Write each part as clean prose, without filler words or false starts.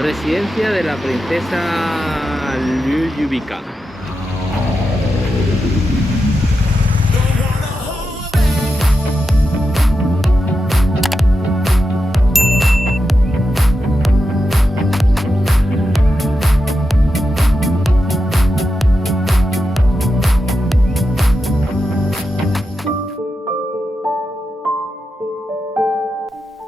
Residencia de la princesa Ljubljana.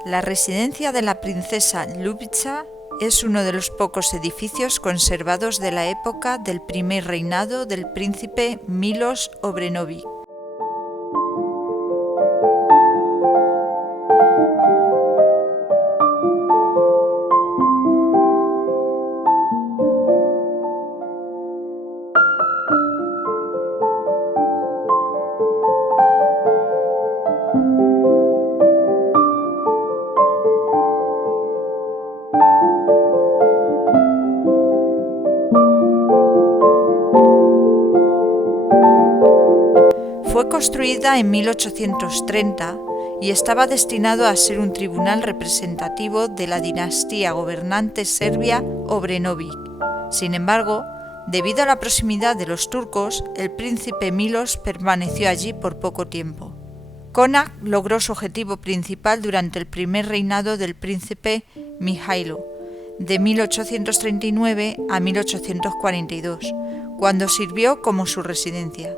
La residencia de la princesa Ljubljana es uno de los pocos edificios conservados de la época del primer reinado del príncipe Miloš Obrenović. Fue construida en 1830 y estaba destinado a ser un tribunal representativo de la dinastía gobernante serbia Obrenović. Sin embargo, debido a la proximidad de los turcos, el príncipe Miloš permaneció allí por poco tiempo. Konak logró su objetivo principal durante el primer reinado del príncipe Mihailo, de 1839 a 1842, cuando sirvió como su residencia.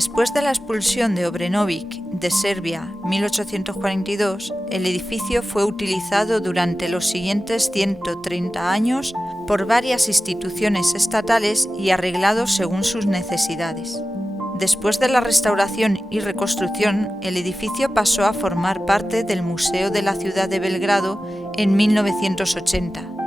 Después de la expulsión de Obrenović de Serbia en 1842, el edificio fue utilizado durante los siguientes 130 años por varias instituciones estatales y arreglado según sus necesidades. Después de la restauración y reconstrucción, el edificio pasó a formar parte del Museo de la Ciudad de Belgrado en 1980.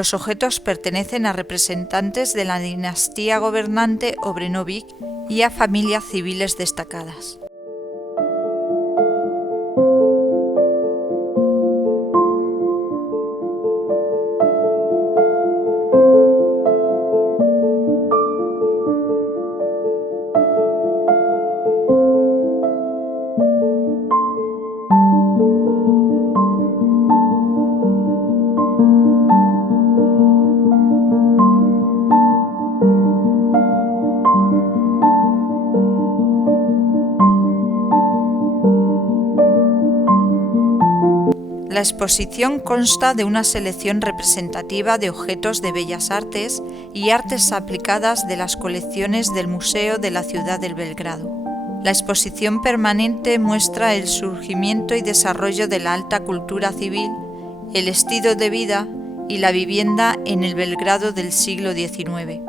Los objetos pertenecen a representantes de la dinastía gobernante Obrenović y a familias civiles destacadas. La exposición consta de una selección representativa de objetos de bellas artes y artes aplicadas de las colecciones del Museo de la Ciudad de Belgrado. La exposición permanente muestra el surgimiento y desarrollo de la alta cultura civil, el estilo de vida y la vivienda en el Belgrado del siglo XIX.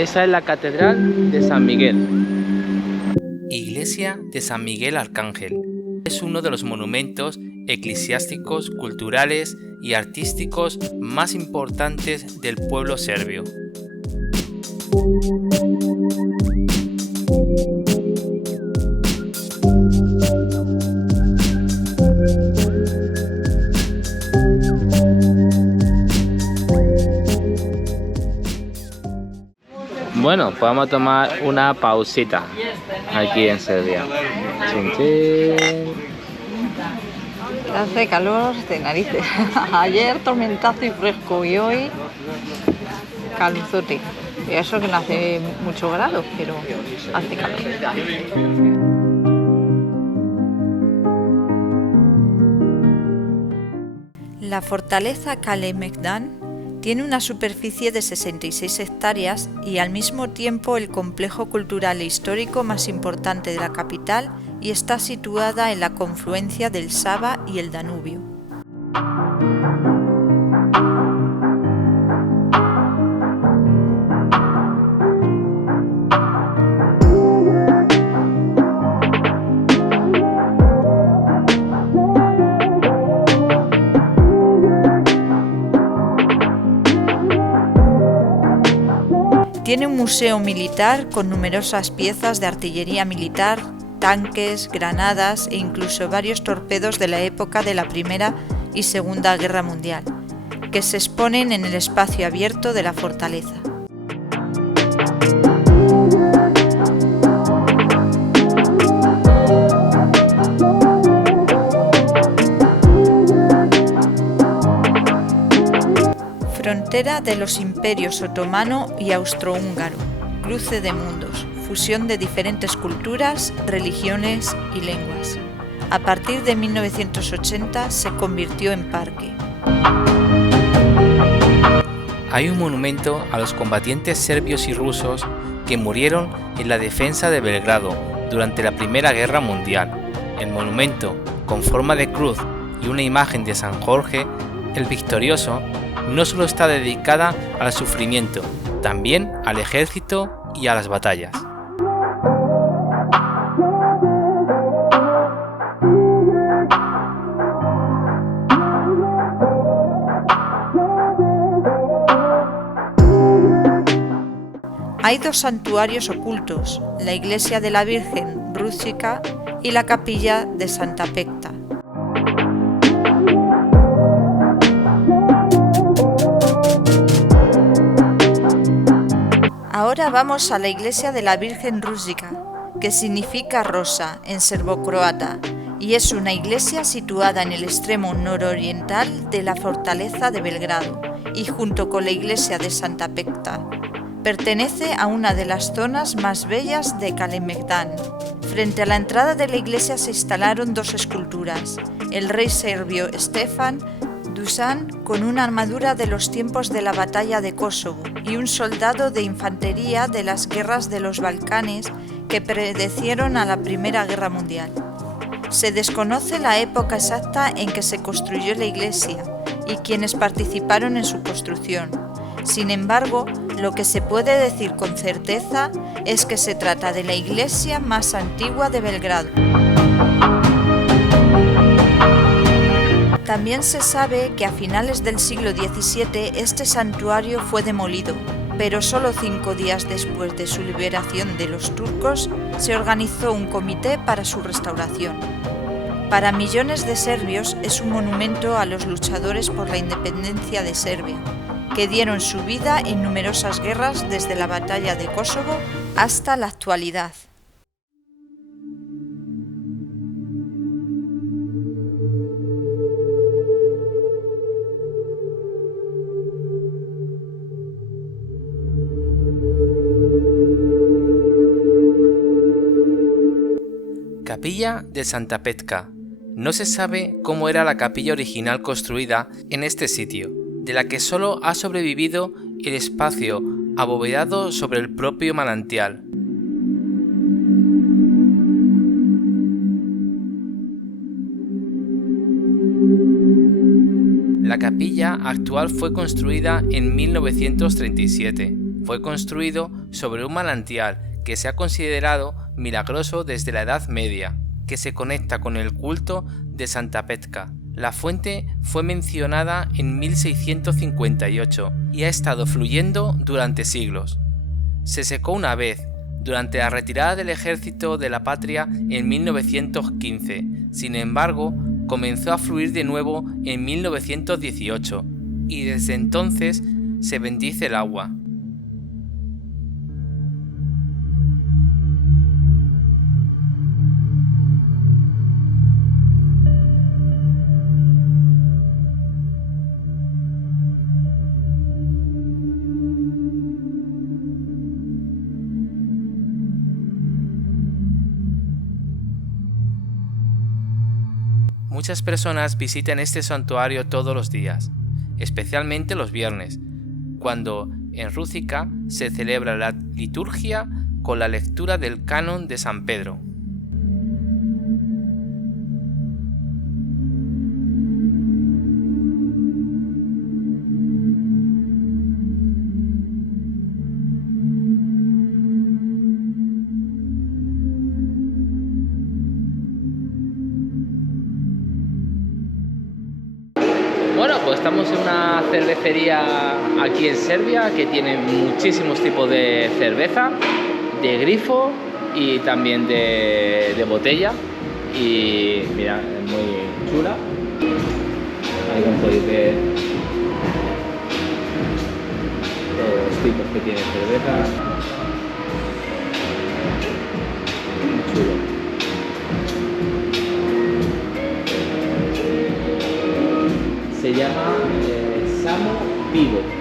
Esa es la Catedral de San Miguel. Iglesia de San Miguel Arcángel. Es uno de los monumentos eclesiásticos, culturales y artísticos más importantes del pueblo serbio. Bueno, podemos tomar una pausita aquí en Serbia. Chin, chin. Hace calor de narices. Ayer tormentazo y fresco y hoy calzote. Y eso que no hace mucho grado, pero hace calor. La fortaleza Kalemegdan tiene una superficie de 66 hectáreas y al mismo tiempo el complejo cultural e histórico más importante de la capital y está situada en la confluencia del Sava y el Danubio. Tiene un museo militar con numerosas piezas de artillería militar, tanques, granadas e incluso varios torpedos de la época de la Primera y Segunda Guerra Mundial, que se exponen en el espacio abierto de la fortaleza. Frontera de los imperios otomano y austrohúngaro, cruce de mundos, fusión de diferentes culturas, religiones y lenguas. A partir de 1980 se convirtió en parque. Hay un monumento a los combatientes serbios y rusos que murieron en la defensa de Belgrado durante la Primera Guerra Mundial. El monumento, con forma de cruz y una imagen de San Jorge, el Victorioso, no solo está dedicada al sufrimiento, también al ejército y a las batallas. Hay dos santuarios ocultos, la iglesia de la Virgen Rústica y la capilla de Santa Pecta. Ahora vamos a la iglesia de la Virgen Rústica, que significa rosa en serbocroata, y es una iglesia situada en el extremo nororiental de la fortaleza de Belgrado y junto con la iglesia de Santa Pecta. Pertenece a una de las zonas más bellas de Kalemegdan. Frente a la entrada de la iglesia se instalaron dos esculturas, el rey serbio Stefan Dušan con una armadura de los tiempos de la batalla de Kosovo y un soldado de infantería de las guerras de los Balcanes que predecieron a la Primera Guerra Mundial. Se desconoce la época exacta en que se construyó la iglesia y quienes participaron en su construcción. Sin embargo, lo que se puede decir con certeza es que se trata de la iglesia más antigua de Belgrado. También se sabe que a finales del siglo XVII este santuario fue demolido, pero solo 5 días después de su liberación de los turcos se organizó un comité para su restauración. Para millones de serbios es un monumento a los luchadores por la independencia de Serbia, que dieron su vida en numerosas guerras desde la batalla de Kosovo hasta la actualidad. Capilla de Santa Pecta. No se sabe cómo era la capilla original construida en este sitio, de la que solo ha sobrevivido el espacio abovedado sobre el propio manantial. La capilla actual fue construida en 1937. Fue construido sobre un manantial que se ha considerado milagroso desde la Edad Media, que se conecta con el culto de Santa Pecta. La fuente fue mencionada en 1658 y ha estado fluyendo durante siglos. Se secó una vez, durante la retirada del ejército de la patria en 1915. Sin embargo, comenzó a fluir de nuevo en 1918 y desde entonces se bendice el agua. muchas personas visitan este santuario todos los días, especialmente los viernes, cuando en Rúzica se celebra la liturgia con la lectura del canon de San Pedro. Bueno, pues estamos en una cervecería aquí en Serbia que tiene muchísimos tipos de cerveza, de grifo y también de botella. Y mira, es muy chula. Ahí como podéis ver todos los tipos que tiene cerveza. Muy chulo. Se llama Samo Vivo.